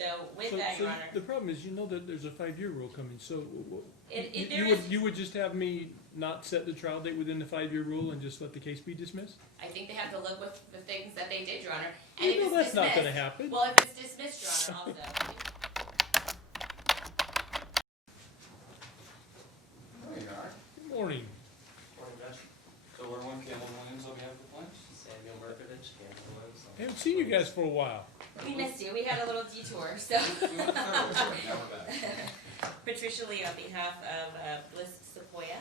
So with that, Your Honor. The problem is, you know that there's a 5-year rule coming, so There you would just have me not set the trial date within the 5-year rule and just let the case be dismissed? I think they have to live with the things that they did, Your Honor. And You if know it's that's not dismissed- gonna happen. Well, if it's dismissed, Your Honor, also. Morning, Your Honor. Good morning. Morning, Judge. So Erwin, Campbell Williams on behalf of the plaintiffs. Samuel Mirkovich, Campbell Williams. Haven't seen you guys for a while. We missed you. We had a little detour, so. We went through it, now we're back. Patricia Lee on behalf of Bliss, Sequoia.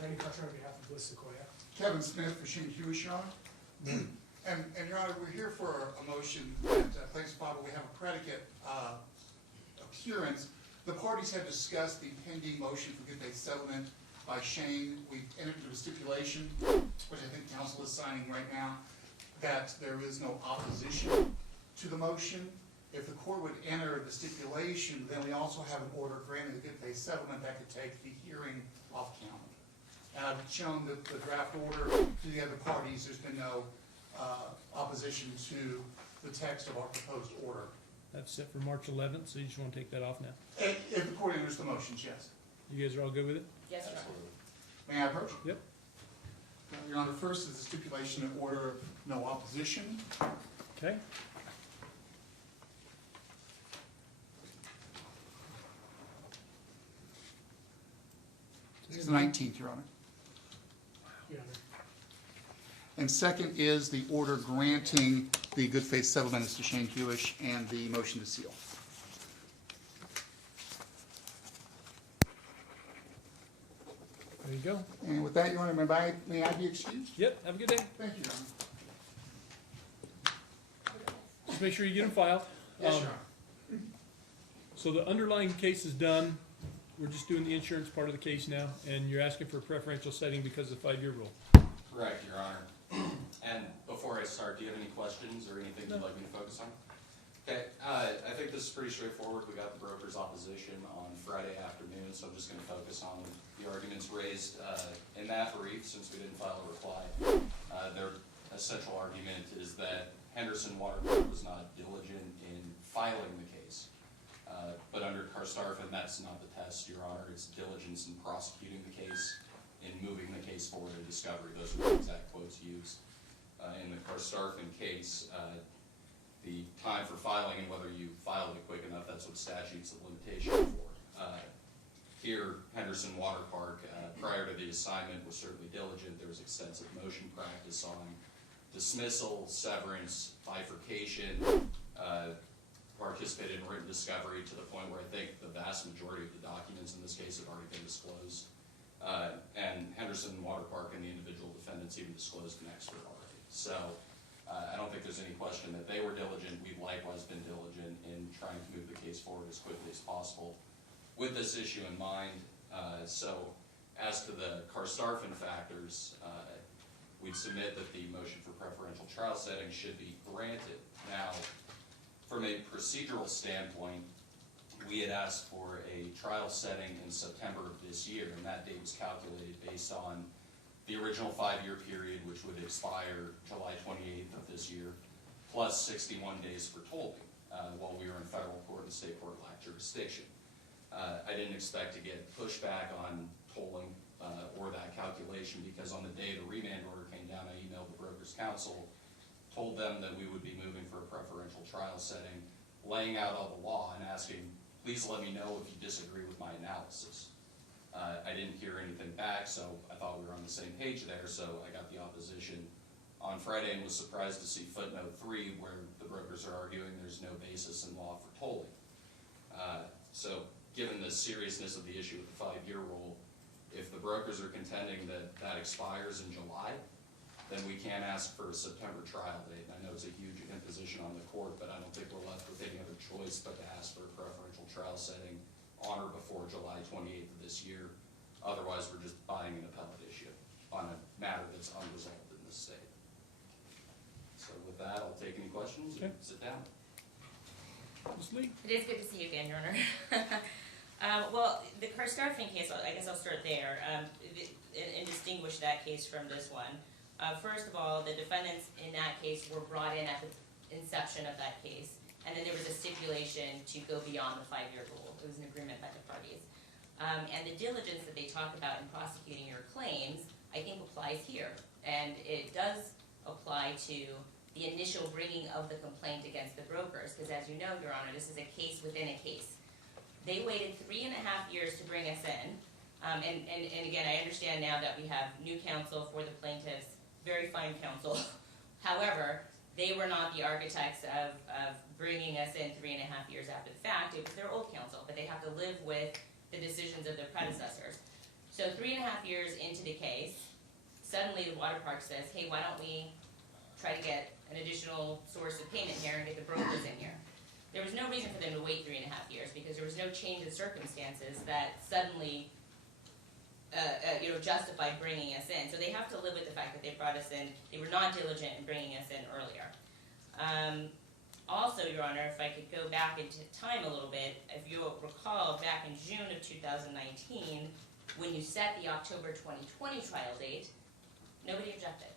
Randy Crutcher on behalf of Bliss Sequoia. Kevin Smith for Shane Hewish, Your Honor. And Your Honor, we're here for a motion that plaintiff's Bible, we have a predicate appearance. The parties have discussed the pending motion for good faith settlement by Shane. We've entered into a stipulation, which I think counsel is signing right now, that there is no opposition to the motion. If the court would enter the stipulation, then we also have an order granting a good faith settlement that could take the hearing off calendar. And I've shown the draft order to the other parties. There's been no opposition to the text of our proposed order. That's set for March 11th, so you just want to take that off now? If the court enters the motions, yes. You guys are all good with it? Yes, Your Honor. Absolutely. May I approach? Yep. Your Honor, first is the stipulation of order of no opposition. Okay. It's the 19th, Your Honor. Your Honor. And second is the order granting the good faith settlement as to Shane Hewish and the motion to seal. There you go. And with that, Your Honor, may I be excused? Yep, have a good day. Thank you, Your Honor. Just make sure you get them filed. Yes, Your Honor. So the underlying case is done. We're just doing the insurance part of the case now, and you're asking for a preferential setting because of the 5-year rule. Correct, Your Honor. And before I start, do you have any questions or anything you'd like me to focus on? Okay, I think this is pretty straightforward. We got the broker's opposition on Friday afternoon, so I'm just gonna focus on the arguments raised in that brief since we didn't file a reply. Their essential argument is that Henderson Water Group was not diligent in filing the case. But under Karstarfin, that's not the test, Your Honor. It's diligence in prosecuting the case, in moving the case forward in discovery. Those are the exact quotes used. In the Karstarfin case, the time for filing and whether you filed it quick enough, that's what statutes of limitation for. Here, Henderson Water Park, prior to the assignment, was certainly diligent. There was extensive motion practice on dismissal, severance, bifurcation, participated in written discovery to the point where I think the vast majority of the documents in this case have already been disclosed. And Henderson Water Park and the individual defendants even disclosed an expert already. So I don't think there's any question that they were diligent. We've likewise been diligent in trying to move the case forward as quickly as possible with this issue in mind. So as to the Karstarfin factors, we'd submit that the motion for preferential trial setting should be granted. Now, from a procedural standpoint, we had asked for a trial setting in September of this year, and that date was calculated based on the original 5-year period, which would expire July 28th of this year, plus 61 days for tolling, while we were in federal court and state court lacked jurisdiction. I didn't expect to get pushback on tolling or that calculation, because on the day the remand order came down, I emailed the broker's counsel, told them that we would be moving for a preferential trial setting, laying out all the law and asking, please let me know if you disagree with my analysis. I didn't hear anything back, so I thought we were on the same page there, so I got the opposition on Friday and was surprised to see footnote 3 where the brokers are arguing there's no basis in law for tolling. So given the seriousness of the issue with the 5-year rule, if the brokers are contending that that expires in July, then we can't ask for a September trial date. And I know it's a huge imposition on the court, but I don't think we're left with any other choice but to ask for a preferential trial setting on or before July 28th of this year. Otherwise, we're just buying an appellate issue on a matter that's unresolved in this state. So with that, I'll take any questions and sit down. Ms. Lee? It is good to see you again, Your Honor. Well, the Karstarfin case, I guess I'll start there and distinguish that case from this one. First of all, the defendants in that case were brought in at the inception of that case, and then there was a stipulation to go beyond the 5-year rule. It was an agreement by the parties. And the diligence that they talk about in prosecuting your claims, I think applies here. And it does apply to the initial bringing of the complaint against the brokers, because as you know, Your Honor, this is a case within a case. They waited 3.5 years to bring us in, and again, I understand now that we have new counsel for the plaintiffs, very fine counsel. However, they were not the architects of bringing us in 3.5 years after the fact. It was their old counsel, but they have to live with the decisions of their predecessors. So 3.5 years into the case, suddenly the water park says, hey, why don't we try to get an additional source of payment here and get the brokers in here. There was no reason for them to wait 3.5 years because there was no change in circumstances that suddenly justified bringing us in. So they have to live with the fact that they brought us in. They were not diligent in bringing us in earlier. Also, Your Honor, if I could go back into time a little bit, if you'll recall, back in June of 2019, when you set the October 2020 trial date, nobody objected.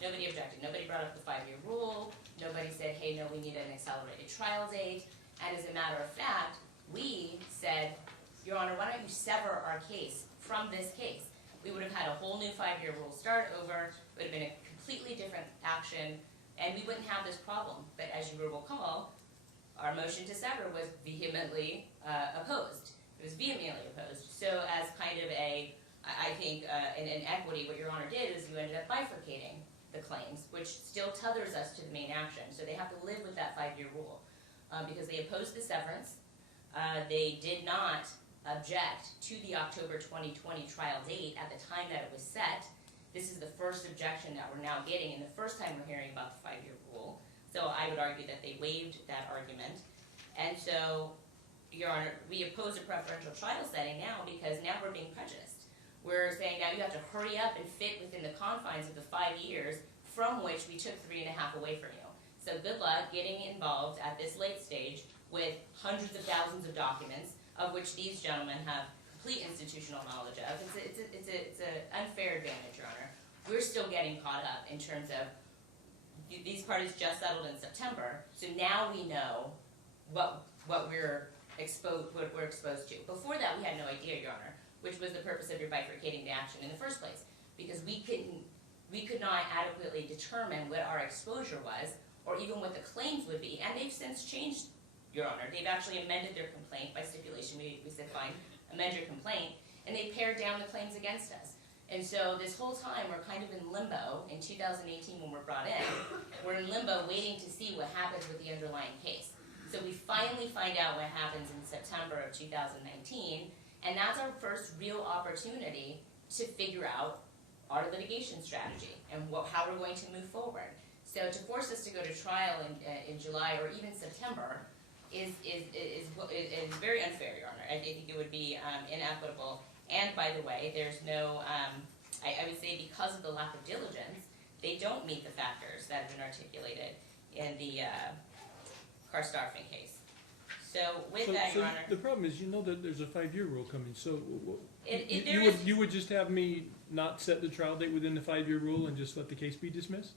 Nobody objected. Nobody brought up the 5-year rule. Nobody said, hey, no, we need an accelerated trial date. And as a matter of fact, we said, Your Honor, why don't you sever our case from this case? We would have had a whole new 5-year rule start over. It would have been a completely different action, and we wouldn't have this problem. But as you will recall, our motion to sever was vehemently opposed. It was vehemently opposed. So as kind of I think in equity, what Your Honor did is you ended up bifurcating the claims, which still tethers us to the main action. So they have to live with that 5-year rule because they opposed the severance. They did not object to the October 2020 trial date at the time that it was set. This is the first objection that we're now getting, and the first time we're hearing about the 5-year rule. So I would argue that they waived that argument. And so, Your Honor, we oppose a preferential trial setting now because now we're being prejudiced. We're saying now you have to hurry up and fit within the confines of the 5 years from which we took 3.5 away from you. So good luck getting involved at this late stage with hundreds of thousands of documents, of which these gentlemen have complete institutional knowledge of. It's an unfair advantage, Your Honor. We're still getting caught up in terms of these parties just settled in September, so now we know what we're exposed to. Before that, we had no idea, Your Honor, which was the purpose of your bifurcating the action in the first place, because we could not adequately determine what our exposure was, or even what the claims would be, and they've since changed, Your Honor. They've actually amended their complaint by stipulation. We said, fine, amend your complaint, and they pared down the claims against us. And so this whole time, we're kind of in limbo. In 2018, when we're brought in, we're in limbo waiting to see what happens with the underlying case. So we finally find out what happens in September of 2019, and that's our first real opportunity to figure out our litigation strategy and how we're going to move forward. So to force us to go to trial in July or even September is very unfair, Your Honor. I think it would be inequitable. And by the way, there's no, I would say because of the lack of diligence, they don't meet the factors that have been articulated in the Karstafen case. So with that, Your Honor. The problem is, you know that there's a 5-year rule coming, so you would just have me not set the trial date within the 5-year rule and just let the case be dismissed?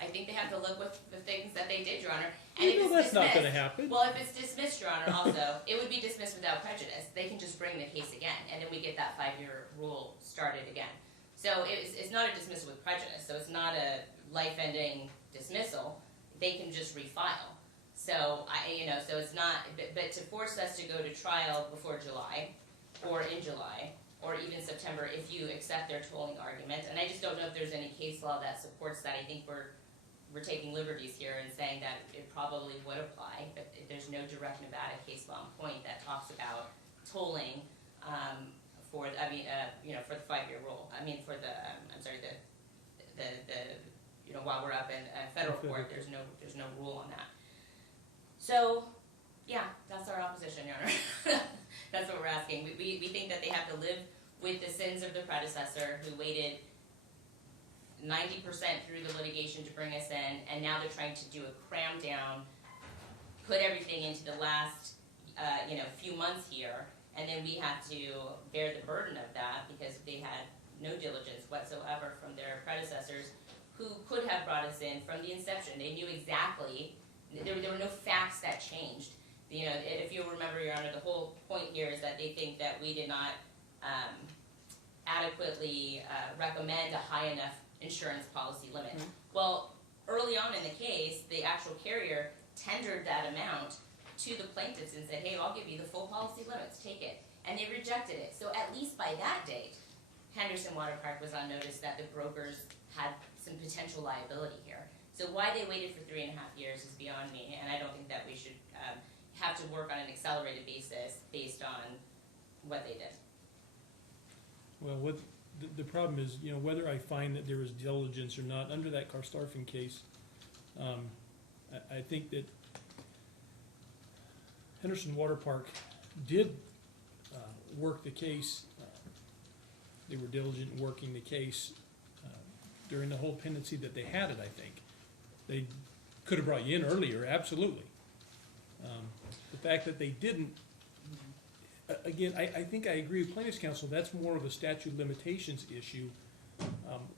I think they have to live with the things that they did, Your Honor. And You if know it's that's not dismissed- gonna happen. Well, if it's dismissed, Your Honor, also, it would be dismissed without prejudice. They can just bring the case again, and then we get that 5-year rule started again. So it's not a dismissal with prejudice, so it's not a life-ending dismissal. They can just refile. So so it's not, but to force us to go to trial before July, or in July, or even September, if you accept their tolling argument, and I just don't know if there's any case law that supports that. I think we're taking liberties here and saying that it probably would apply, but there's no direct Nevada case law in point that talks about tolling for the 5-year rule. I mean, for the while we're up in federal court, there's no rule on that. So, yeah, that's our opposition, Your Honor. That's what we're asking. We think that they have to live with the sins of the predecessor who waited 90% through the litigation to bring us in, and now they're trying to do a cram down, put everything into the last few months here, and then we have to bear the burden of that because they had no diligence whatsoever from their predecessors who could have brought us in from the inception. They knew exactly There were no facts that changed. You know, if you remember, Your Honor, the whole point here is that they think that we did not adequately recommend a high enough insurance policy limit. Well, early on in the case, the actual carrier tendered that amount to the plaintiffs and said, hey, I'll give you the full policy limits, take it. And they rejected it. So at least by that date, Henderson Water Park was on notice that the brokers had some potential liability here. So why they waited for 3.5 years is beyond me, and I don't think that we should have to work on an accelerated basis based on what they did. Well, what the problem is, you know, whether I find that there was diligence or not, under that Carstarfin case, I think that Henderson Water Park did work the case. They were diligent in working the case during the whole pendency that they had it, I think. They could have brought you in earlier, absolutely. The fact that they didn't, again, I think I agree with plaintiff's counsel, that's more of a statute of limitations issue.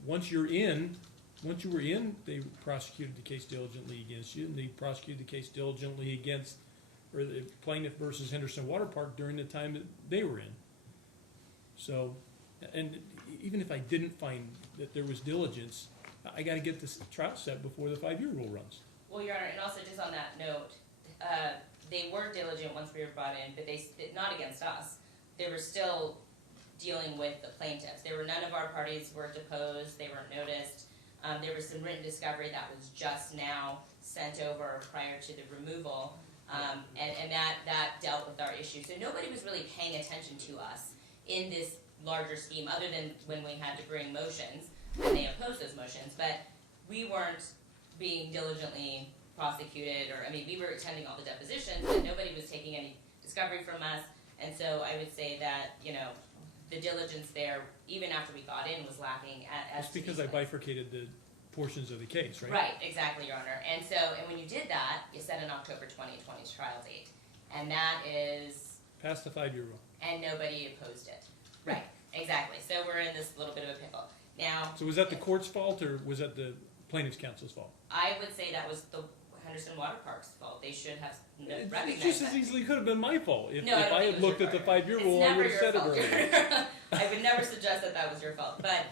Once you were in, they prosecuted the case diligently against you, and they prosecuted the case diligently against, or the plaintiff versus Henderson Water Park during the time that they were in. So, and even if I didn't find that there was diligence, I gotta get this trial set before the 5-year rule runs. Well, Your Honor, and also just on that note, they were diligent once we were brought in, but not against us. They were still dealing with the plaintiffs. None of our parties were deposed, they weren't noticed. There was some written discovery that was just now sent over prior to the removal, and that dealt with our issue. So nobody was really paying attention to us in this larger scheme, other than when we had to bring motions, and they opposed those motions, but we weren't being diligently prosecuted, or, I mean, we were attending all the depositions, but nobody was taking any discovery from us, and so I would say that, you know, the diligence there, even after we got in, was lacking as It's because I bifurcated the portions of the case, right? Right, exactly, Your Honor. And so, and when you did that, you set an October 2020 trial date, and that is, Past the 5-year rule. and nobody opposed it. Right, exactly. So we're in this little bit of a pickle. Now, So was that the court's fault, or was that the plaintiff's counsel's fault? I would say that was the Henderson Water Park's fault. They should have It recognized just that. as easily could have been my fault. If No, I don't I think had it was looked your at the fault. 5-year It's rule, I never would have your said it fault. earlier. I would never suggest that that was your fault, but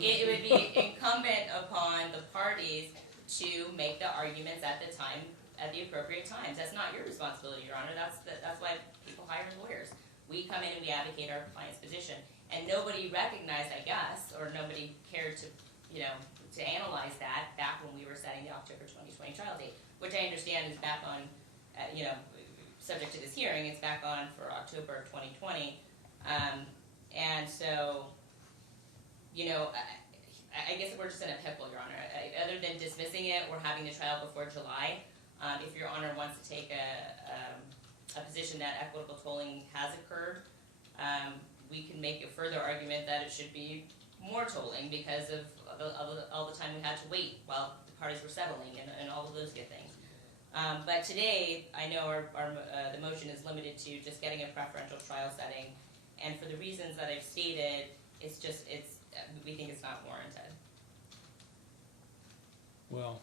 it would be incumbent upon the parties to make the arguments at the time, at the appropriate times. That's not your responsibility, Your Honor. That's why people hire lawyers. We come in and we advocate our client's position, and nobody recognized, I guess, or nobody cared to, you know, to analyze that back when we were setting the October 2020 trial date, which I understand is back on, you know, subject to this hearing, it's back on for October 2020. And so, you know, I guess we're just in a pickle, Your Honor. Other than dismissing it or having the trial before July, if Your Honor wants to take a position that equitable tolling has occurred, we can make a further argument that it should be more tolling because of all the time we had to wait while the parties were settling and all of those good things. But today, I know the motion is limited to just getting a preferential trial setting, and for the reasons that I've stated, we think it's not warranted. Well,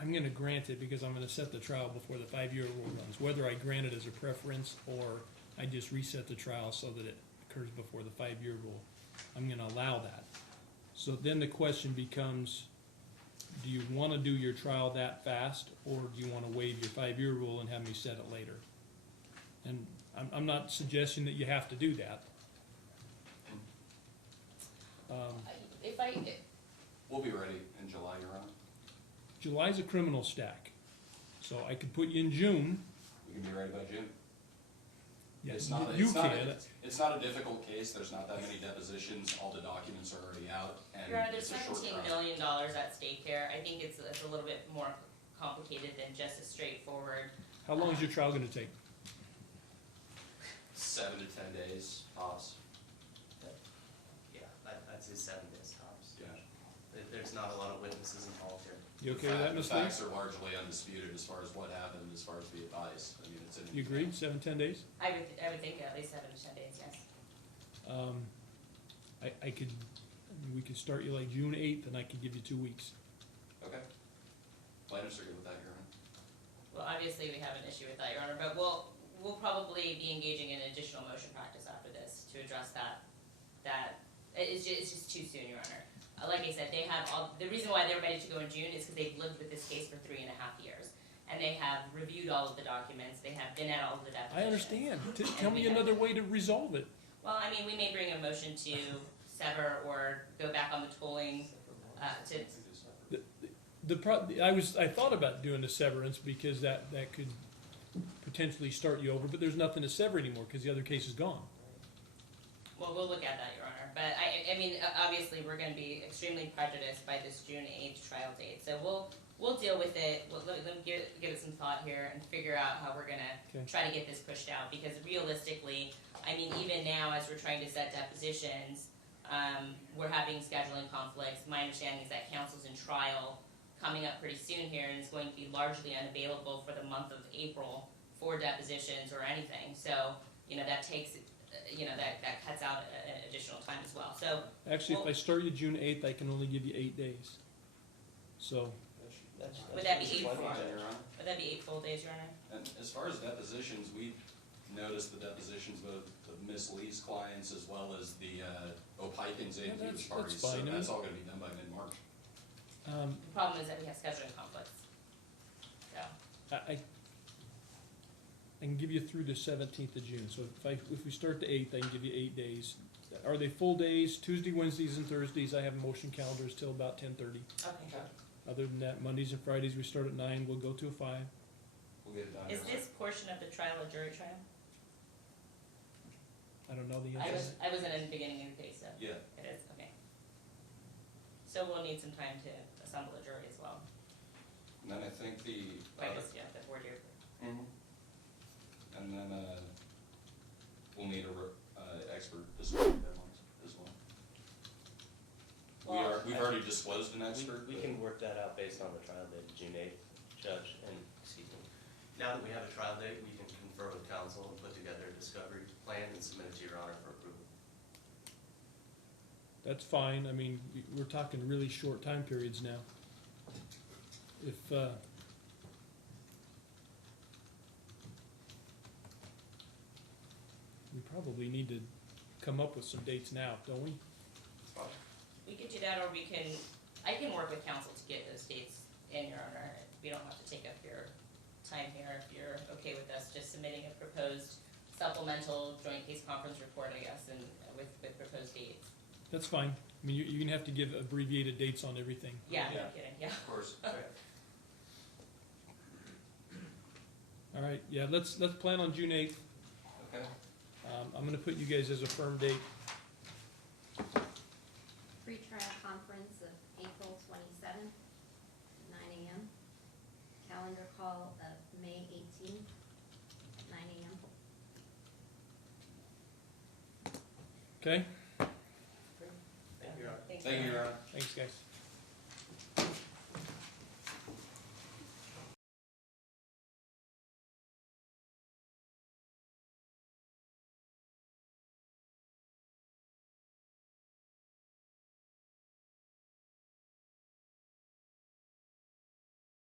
I'm gonna grant it because I'm gonna set the trial before the 5-year rule runs. Whether I grant it as a preference or I just reset the trial so that it occurs before the 5-year rule, I'm gonna allow that. So then the question becomes, do you wanna do your trial that fast, or do you wanna waive your 5-year rule and have me set it later? And I'm not suggesting that you have to do that. We'll be ready in July, Your Honor. July's a criminal stack, so I could put you in June. We can be ready by June. Yes, It's you not can. It's not a difficult case, there's not that many depositions, all the documents are already out, and Your Honor, there's it's a short $17 trial. million at stake here. I think it's a little bit more complicated than just a straightforward. How long is your trial gonna take? 7 to 10 days, tops. Yeah, I'd say 7 days tops. Yeah. There's not a lot of witnesses involved here. You okay with that, The Ms. Lee? facts are largely undisputed as far as what happened, as far as the advice. I mean, it's in. You agree, 7, 10 days? I would think at least 7 to 10 days, yes. We could start you like June 8th, and I could give you 2 weeks. Okay. Plaintiffs are good with that, Your Honor. Well, obviously, we have an issue with that, Your Honor, but we'll probably be engaging in additional motion practice after this to address that. It's just too soon, Your Honor. Like I said, they have the reason why they're ready to go in June is because they've lived with this case for 3.5 years. And they have reviewed all of the documents, they have been at all of the depositions. I understand. Tell me another way to resolve it. Well, I mean, we may bring a motion to sever or go back on the tolling, to, I thought about doing a severance because that could potentially start you over, but there's nothing to sever anymore because the other case is gone. well, we'll look at that, Your Honor. But I mean, obviously, we're gonna be extremely prejudiced by this June 8th trial date. So we'll deal with it. Let me give it some thought here and figure out how we're gonna Okay. try to get this pushed out. Because realistically, I mean, even now, as we're trying to set depositions, we're having scheduling conflicts. My understanding is that counsel's in trial coming up pretty soon here and is going to be largely unavailable for the month of April for depositions or anything. So, that takes, that cuts out additional time as well. So, Actually, if I start you June 8th, I can only give you 8 days. So, Would that be eight Fine, full- Your Honor. would that be 8 full days, Your Honor? And as far as depositions, we noticed the depositions both of Miss Lee's clients as well as the Higgins Yeah, and that's Hughes parties, fine. so I mean- that's all gonna be done by mid-March. The problem is that we have scheduling conflicts. So, I can give you through the 17th of June, so if we start the 8th, I can give you 8 days. Are they full days? Tuesday, Wednesdays, and Thursdays, I have motion calendars till about 10:30. okay. Other than that, Mondays and Fridays, we start at 9, we'll go to 5. We'll get it done. Is Your Honor. this portion of the trial a jury trial? I don't know the I answer. wasn't in the beginning of the case, so Yeah, it is, okay. So we'll need some time to assemble a jury as well. and then I think the I guess, yeah, the board here. Mhm. And then, we'll need expert disclosure deadlines as well. We've already disclosed an expert. We but- can work that out based on the trial date, June 8th, Judge, and, excuse me. Now that we have a trial date, we can confer with counsel and put together a discovery plan and submit it to your honor for approval. That's fine, I mean, we're talking really short time periods now. If, we probably need to come up with some dates now, don't we? It's fine. We could do that, or I can work with counsel to get those dates in, Your Honor. We don't have to take up your time here if you're okay with us just submitting a proposed supplemental joint case conference report, I guess, and with proposed dates. That's fine, I mean, you're gonna have to give abbreviated dates on everything. Yeah, no Yeah. kidding, yeah. Of course. All right, yeah, let's plan on June 8th. Okay. I'm gonna put you guys as a firm date. Pre-trial conference of April 27th, 9 AM. Calendar call of May 18th, 9 AM. Okay, Thank you, Your Honor. Thanks, Thank you, Your Your Honor. Honor. thanks, guys.